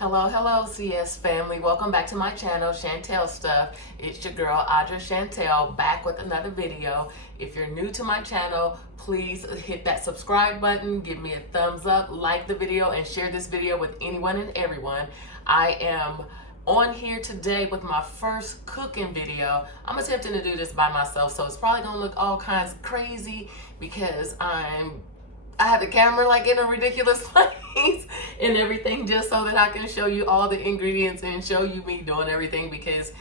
Hello, CS family. Welcome back to my channel, Chantel Stuff. It's your girl, Audra Chantel, back with another video. If you're new to my channel, please hit that subscribe button, give me a thumbs up, like the video, and share this video with anyone and everyone. I am on here today with my first cooking video. I'm attempting to do this by myself, so it's probably gonna look all kinds of crazy because I have the camera like in a ridiculous place and everything, just so that I can show you all the ingredients and show you me doing everything, because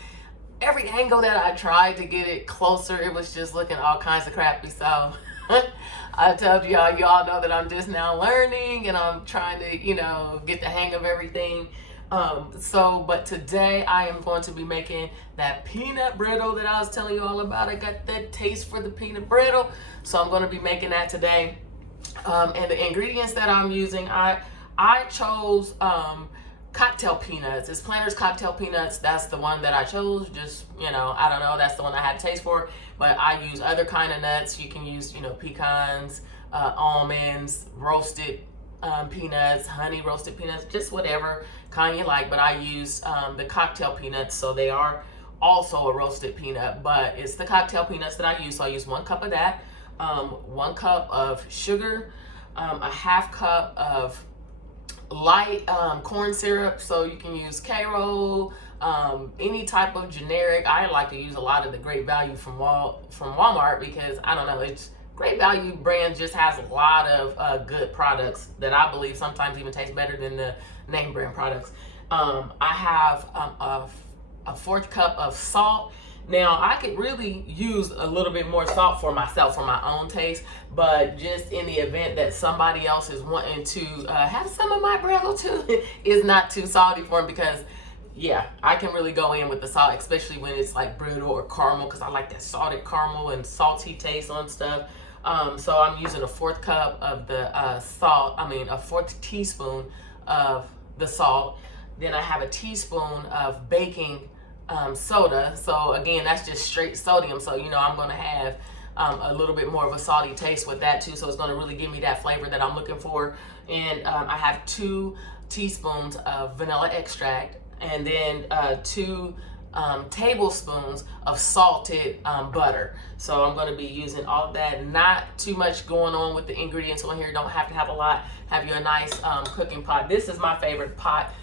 every angle that I tried to get it closer, it was just looking all kinds of crappy. So I told y'all know that I'm just now learning and I'm trying to, get the hang of everything. But today I am going to be making that peanut brittle that I was telling you all about. I got that taste for the peanut brittle, so I'm going to be making that today. And the ingredients that I'm using, I chose cocktail peanuts. It's Planters cocktail peanuts. That's the one that I chose. Just, I don't know, that's the one I had taste for. But I use other kind of nuts. You can use, pecans, almonds, roasted peanuts, honey roasted peanuts, just whatever kind you like. But I use the cocktail peanuts, so they are also a roasted peanut, but it's the cocktail peanuts that I use. So I use 1 cup of that. 1 cup of sugar, a half cup of light corn syrup, so you can use Karo, any type of generic. I like to use a lot of the Great Value from Walmart, because I don't know, it's Great Value brand just has a lot of good products that I believe sometimes even taste better than the name brand products. I have a 4th cup of salt. Now, I could really use a little bit more salt for myself, for my own taste, but just in the event that somebody else is wanting to have some of my Brittle too, is not too salty for them, because yeah, I can really go in with the salt, especially when it's like brittle or caramel, because I like that salted caramel and salty taste on stuff. So I'm using a 4th cup of the salt, a 4th teaspoon of the salt. Then I have a teaspoon of baking soda. So again, that's just straight sodium. So, I'm going to have a little bit more of a salty taste with that too. So it's going to really give me that flavor that I'm looking for. And I have 2 teaspoons of vanilla extract, and then 2 tablespoons of salted butter. So I'm going to be using all of that. Not too much going on with the ingredients on here. Don't have to have a lot. Have you a nice cooking pot. This is my favorite pot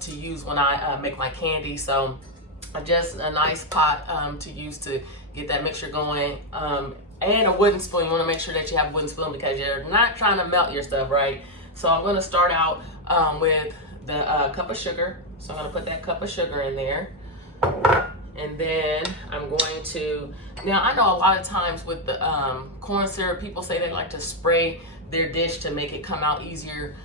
to use when I make my candy. So just a nice pot to use to get that mixture going, and a wooden spoon. You want to make sure that you have a wooden spoon, because you're not trying to melt your stuff, right? So I'm going to start out with the cup of sugar. So I'm going to put that cup of sugar in there, and then I'm going to, now I know a lot of times with the corn syrup, people say they like to spray their dish to make it come out easier.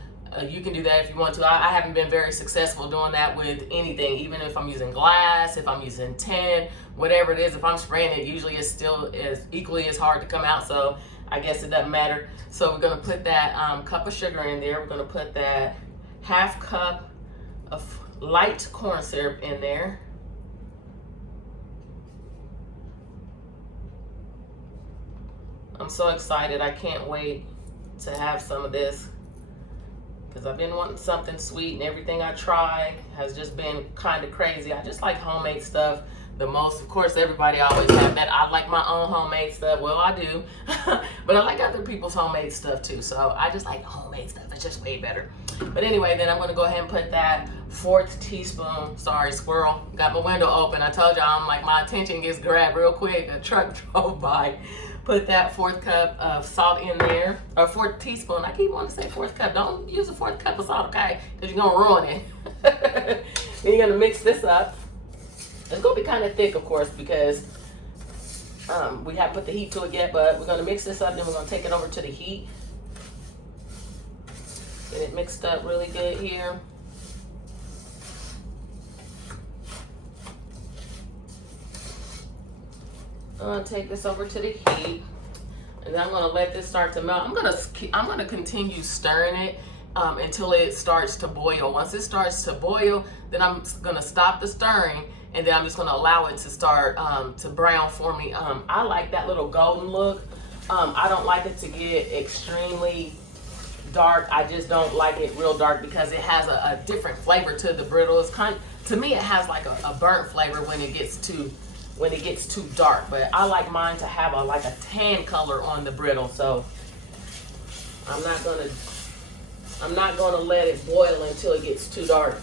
You can do that if you want to. I haven't been very successful doing that with anything, even if I'm using glass, if I'm using tin, whatever it is. If I'm spraying it, usually it's still equally as hard to come out, so I guess it doesn't matter. So we're going to put that cup of sugar in there. We're going to put that half cup of light corn syrup in there. I'm so excited. I can't wait to have some of this, because I've been wanting something sweet, and everything I try has just been kind of crazy. I just like homemade stuff the most. Of course, everybody always have that. I like my own homemade stuff. Well, I do. But I like other people's homemade stuff too. So I just like homemade stuff. It's just way better. But anyway, then I'm going to go ahead and put that 4th teaspoon. Sorry, squirrel. Got my window open. I told y'all, my attention gets grabbed real quick. A truck drove by. Put that 4th cup of salt in there, or 4th teaspoon. I keep wanting to say 4th cup. Don't use a 4th cup of salt, okay? Because you're going to ruin it. Then you're going to mix this up. It's going to be kind of thick, of course, because we haven't put the heat to it yet, but we're going to mix this up, then we're going to take it over to the heat. Get it mixed up really good here. I'm gonna take this over to the heat, and then I'm gonna let this start to melt. I'm gonna continue stirring it until it starts to boil. Once it starts to boil, then I'm gonna stop the stirring, and then I'm just gonna allow it to start to brown for me. I like that little golden look. I don't like it to get extremely dark. I just don't like it real dark because it has a different flavor to the brittle. It's to me, it has like a burnt flavor when it gets too dark. But I like mine to have like a tan color on the brittle. So I'm not gonna let it boil until it gets too dark.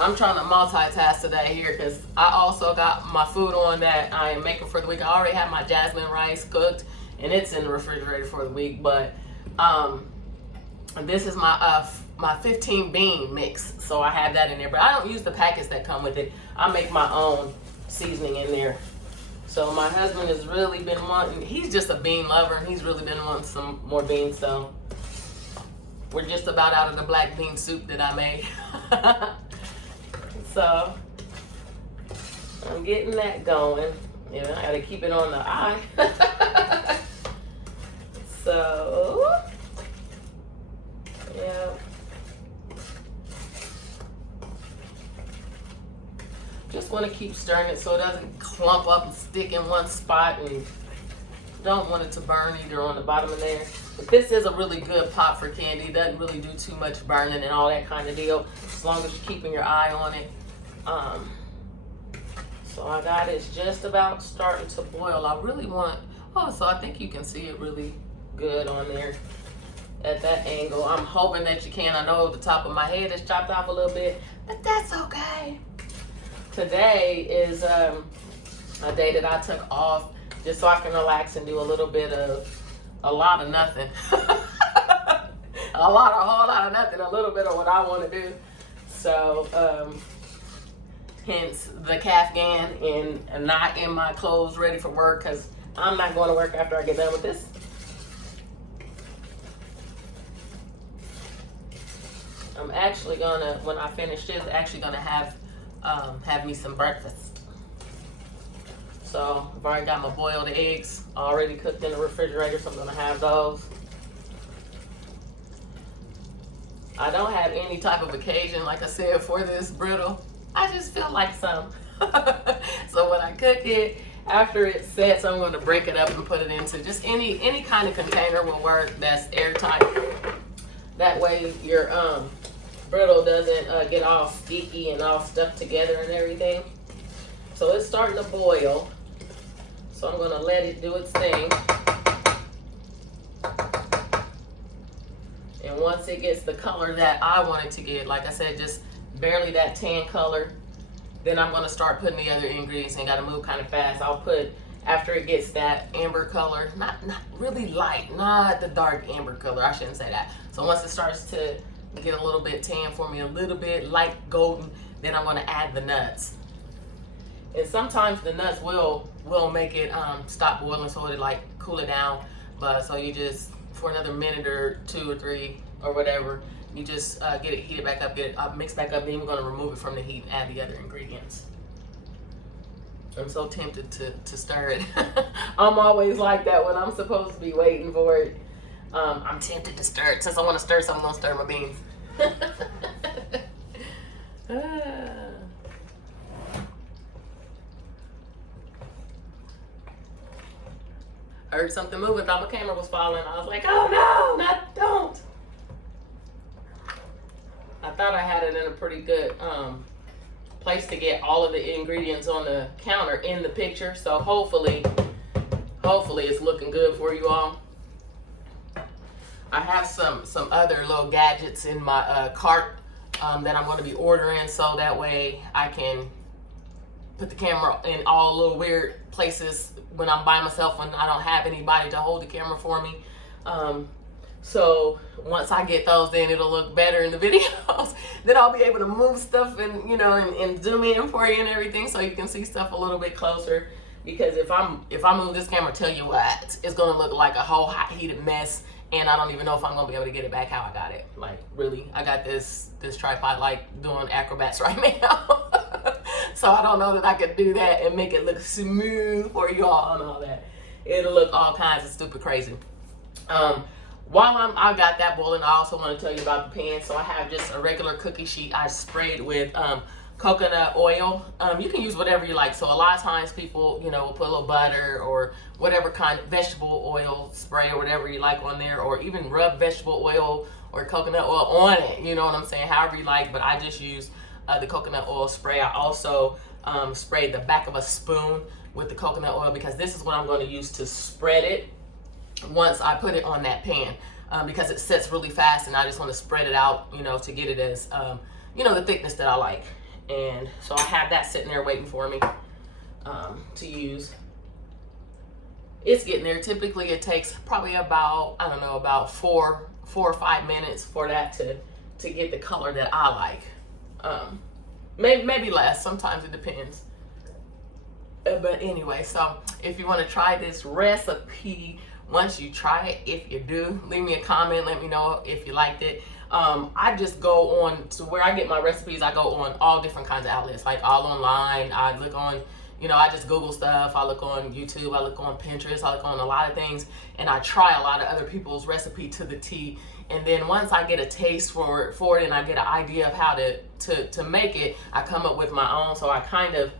I'm trying to multitask today here because I also got my food on that I am making for the week. I already have my jasmine rice cooked and it's in the refrigerator for the week. But this is my 15 bean mix, so I have that in there. But I don't use the packets that come with it. I make my own seasoning in there. So my husband has really been wanting, he's just a bean lover, and he's really been wanting some more beans. So we're just about out of the black bean soup that I made. So I'm getting that going. You know, I gotta keep it on the eye. So yeah. Just want to keep stirring it so it doesn't clump up and stick in one spot, and don't want it to burn either on the bottom of there. But this is a really good pot for candy. It doesn't really do too much burning and all that kind of deal, as long as you're keeping your eye on it. So I got it just about starting to boil. I really want, so I think you can see it really good on there at that angle. I'm hoping that you can. I know the top of my head is chopped off a little bit, but that's okay. Today is a day that I took off just so I can relax and do a little bit of a lot of nothing. A whole lot of nothing, a little bit of what I want to do. So hence the Kafgan and not in my clothes ready for work, because I'm not going to work after I get done with this. I'm actually gonna, when I finish this, actually gonna have me some breakfast. So I've already got my boiled eggs already cooked in the refrigerator, so I'm gonna have those. I don't have any type of occasion, like I said, for this brittle. I just feel like some. So when I cook it, after it's set, so I'm going to break it up and put it into just any kind of container will work that's airtight. That way your brittle doesn't get all sticky and all stuck together and everything. So it's starting to boil. So I'm going to let it do its thing. And once it gets the color that I want it to get, like I said, just barely that tan color, then I'm going to start putting the other ingredients and got to move kind of fast. I'll put, after it gets that amber color, not really light, not the dark amber color, I shouldn't say that. So once it starts to get a little bit tan for me, a little bit light golden, then I'm going to add the nuts. And sometimes the nuts will make it stop boiling, so it'll like cool it down. But so you just, for another minute or 2 or 3 or whatever, you just get it heated back up, get it mixed back up, then we're going to remove it from the heat and add the other ingredients. I'm so tempted to stir it. I'm always like that when I'm supposed to be waiting for it. I'm tempted to stir it. Since I want to stir something, I'm going to stir my beans. I heard something moving, thought my camera was falling. I was like, oh no, don't. I thought I had it in a pretty good place to get all of the ingredients on the counter in the picture. So hopefully it's looking good for you all. I have some other little gadgets in my cart that I'm going to be ordering, so that way I can put the camera in all little weird places when I'm by myself, when I don't have anybody to hold the camera for me. So once I get those, then it'll look better in the videos. Then I'll be able to move stuff and, you know, and zoom in for you and everything, so you can see stuff a little bit closer. Because if I move this camera, tell you what, it's gonna look like a whole hot heated mess, and I don't even know if I'm gonna be able to get it back how I got it. Like, really, I got this tripod like doing acrobats right now. So I don't know that I could do that and make it look smooth for you all and all that. It'll look all kinds of stupid crazy. While I got that boiling, I also want to tell you about the pan. So I have just a regular cookie sheet. I sprayed with coconut oil. You can use whatever you like. So a lot of times people, you know, will put a little butter or whatever kind of vegetable oil spray or whatever you like on there, or even rub vegetable oil or coconut oil on it. You know what I'm saying? However you like, but I just use the coconut oil spray. I also spray the back of a spoon with the coconut oil, because this is what I'm going to use to spread it once I put it on that pan, because it sets really fast and I just want to spread it out, you know, to get it as, you know, the thickness that I like. And so I have that sitting there waiting for me to use. It's getting there. Typically it takes probably about, I don't know, about four or 5 minutes for that to get the color that I like. Maybe less, sometimes it depends. But anyway, so if you want to try this recipe, once you try it, if you do, leave me a comment, let me know if you liked it. I just go on to where I get my recipes. I go on all different kinds of outlets, like all online. I look on, you know, I just Google stuff. I look on YouTube, I look on Pinterest, I look on a lot of things, and I try a lot of other people's recipe to the T. And then once I get a taste for it and I get an idea of how to make it, I come up with my own. So I kind of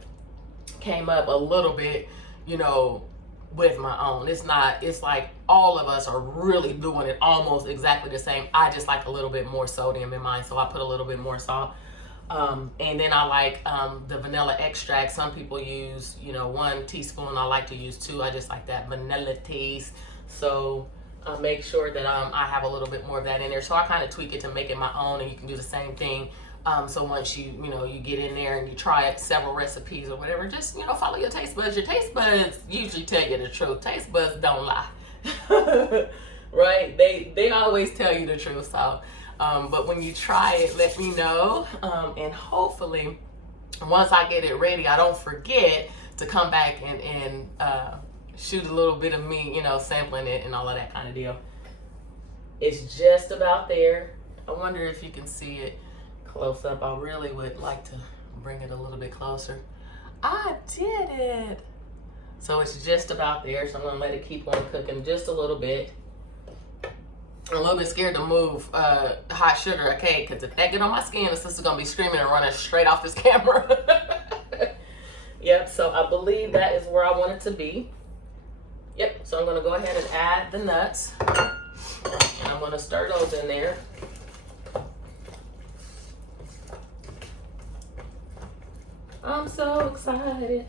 came up a little bit, you know, with my own. It's like all of us are really doing it almost exactly the same. I just like a little bit more sodium in mine, so I put a little bit more salt. And then I like the vanilla extract. Some people use, you know, 1 teaspoon. I like to use 2. I just like that vanilla taste. So make sure that I have a little bit more of that in there. So I kind of tweak it to make it my own, and you can do the same thing. So once you get in there and you try it, several recipes or whatever, just, you know, follow your taste buds. Your taste buds usually tell you the truth. Taste buds don't lie. Right? They always tell you the truth. So, but when you try it, let me know. And hopefully once I get it ready, I don't forget to come back and shoot a little bit of me, you know, sampling it and all of that kind of deal. It's just about there. I wonder if you can see it close up. I really would like to bring it a little bit closer. I did it. So it's just about there. So I'm gonna let it keep on cooking just a little bit. I'm a little bit scared to move hot sugar, okay? Because if that get on my skin, the sister's gonna be screaming and running straight off this camera. Yep, so I believe that is where I want it to be. Yep, so I'm gonna go ahead and add the nuts. And I'm gonna stir those in there. I'm so excited.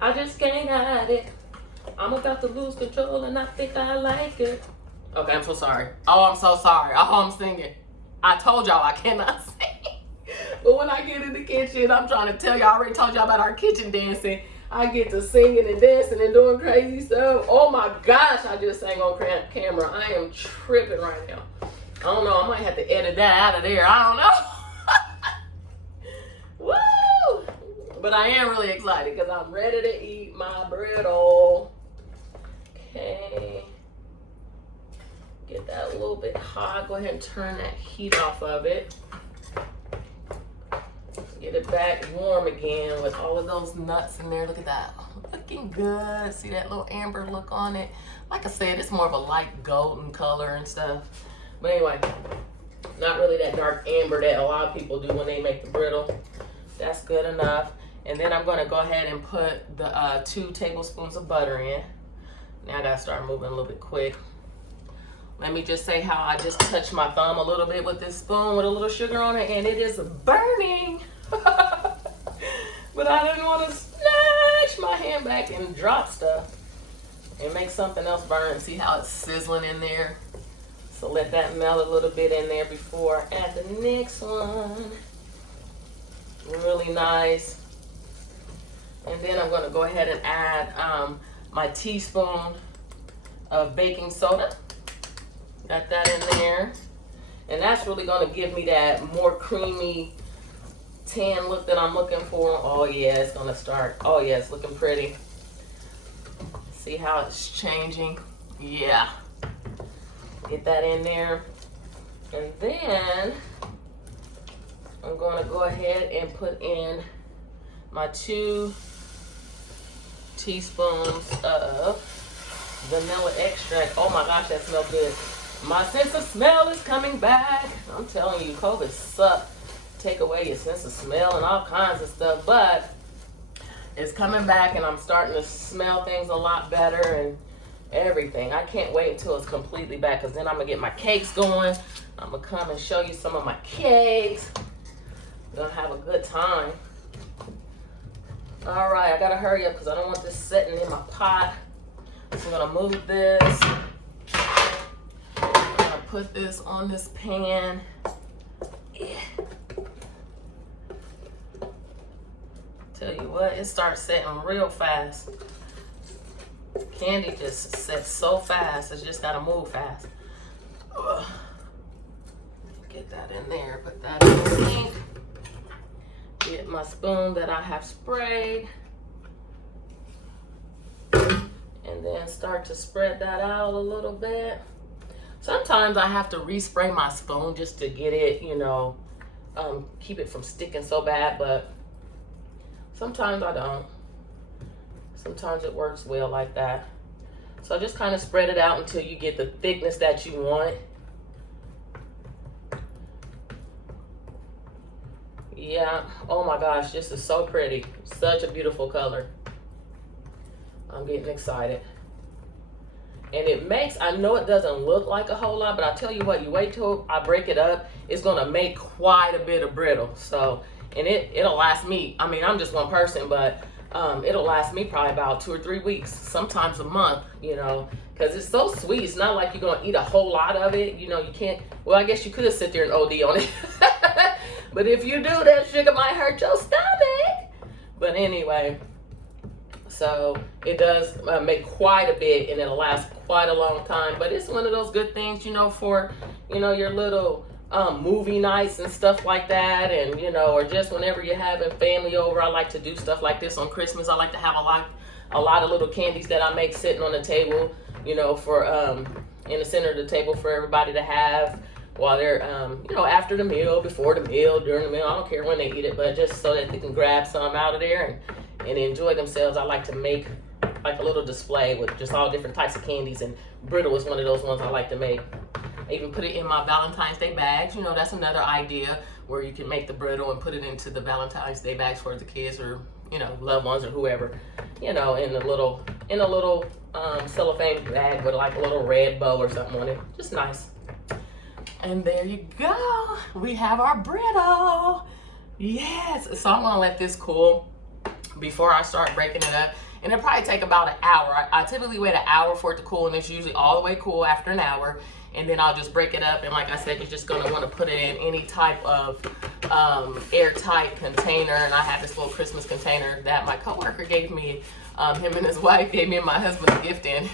I just can't hide it. I'm about to lose control and I think I like it. Okay, I'm so sorry. Oh, I'm so sorry. Oh, I'm singing. I told y'all I cannot sing. But when I get in the kitchen, I'm trying to tell y'all, I already told y'all about our kitchen dancing. I get to singing and dancing and doing crazy stuff. Oh my gosh, I just sang on camera. I am tripping right now. I don't know, I might have to edit that out of there. I don't know. Woo! But I am really excited because I'm ready to eat my brittle. Okay. Get that a little bit hot. Go ahead and turn that heat off of it. Get it back warm again with all of those nuts in there. Look at that. Looking good. See that little amber look on it? Like I said, it's more of a light golden color and stuff. But anyway, not really that dark amber that a lot of people do when they make the brittle. That's good enough. And then I'm going to go ahead and put the 2 tablespoons of butter in. Now I got to start moving a little bit quick. Let me just say how I just touched my thumb a little bit with this spoon with a little sugar on it, and it is burning. But I didn't want to snatch my hand back and drop stuff and make something else burn. See how it's sizzling in there? So let that melt a little bit in there before I add the next one. Really nice. And then I'm going to go ahead and add my teaspoon of baking soda. Got that in there. And that's really going to give me that more creamy tan look that I'm looking for. Oh yeah, it's going to start. Oh yeah, it's looking pretty. See how it's changing? Yeah. Get that in there. And then I'm going to go ahead and put in my 2 teaspoons of vanilla extract. Oh my gosh, that smells good. My sense of smell is coming back. I'm telling you, COVID sucked take away your sense of smell and all kinds of stuff, but it's coming back and I'm starting to smell things a lot better and everything. I can't wait until it's completely back, because then I'm gonna get my cakes going. I'm gonna come and show you some of my cakes. We're gonna have a good time. All right, I gotta hurry up because I don't want this sitting in my pot. So I'm gonna move this. I'm gonna put this on this pan. Yeah. Tell you what, it starts setting real fast. Candy just sets so fast, it's just gotta move fast. Ugh. Get that in there, put that in the sink. Get my spoon that I have sprayed. And then start to spread that out a little bit. Sometimes I have to respray my spoon just to get it, you know, keep it from sticking so bad, but sometimes I don't. Sometimes it works well like that. So just kind of spread it out until you get the thickness that you want. Yeah, oh my gosh, this is so pretty. Such a beautiful color. I'm getting excited. And it makes, I know it doesn't look like a whole lot, but I tell you what, you wait till I break it up, it's gonna make quite a bit of brittle. So, and it'll last me, I mean, I'm just one person, but it'll last me probably about 2 or 3 weeks, sometimes a month, you know, because it's so sweet. It's not like you're gonna eat a whole lot of it. You know, you can't, well, I guess you could sit there and OD on it. But if you do, that sugar might hurt your stomach. But anyway, so it does make quite a bit, and it'll last quite a long time. But it's one of those good things, you know, for, you know, your little movie nights and stuff like that, and, you know, or just whenever you're having family over. I like to do stuff like this on Christmas. I like to have a lot of little candies that I make sitting on the table, you know, for in the center of the table for everybody to have while they're, you know, after the meal, before the meal, during the meal. I don't care when they eat it, but just so that they can grab some out of there and enjoy themselves. I like to make like a little display with just all different types of candies, and Brittle is one of those ones I like to make. I even put it in my Valentine's Day bags. You know, that's another idea where you can make the Brittle and put it into the Valentine's Day bags for the kids, or, you know, loved ones or whoever, you know, in a little cellophane bag with like a little red bow or something on it. Just nice. And there you go. We have our Brittle. Yes. So I'm gonna let this cool before I start breaking it up. And it'll probably take about an hour. I typically wait an hour for it to cool, and it's usually all the way cool after an hour. And then I'll just break it up. And like I said, you're just gonna wanna put it in any type of airtight container. And I have this little Christmas container that my coworker gave me. Him and his wife gave me and my husband a gift in.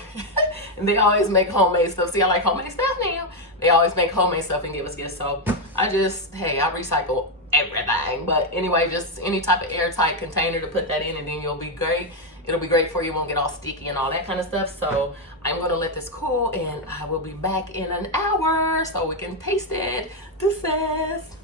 And they always make homemade stuff. See, I like homemade stuff now. They always make homemade stuff and give us gifts. So I recycle everything. But anyway, just any type of airtight container to put that in, and then you'll be great. It'll be great for you. Won't get all sticky and all that kind of stuff. So I'm going to let this cool, and I will be back in an hour so we can taste it. Deuces.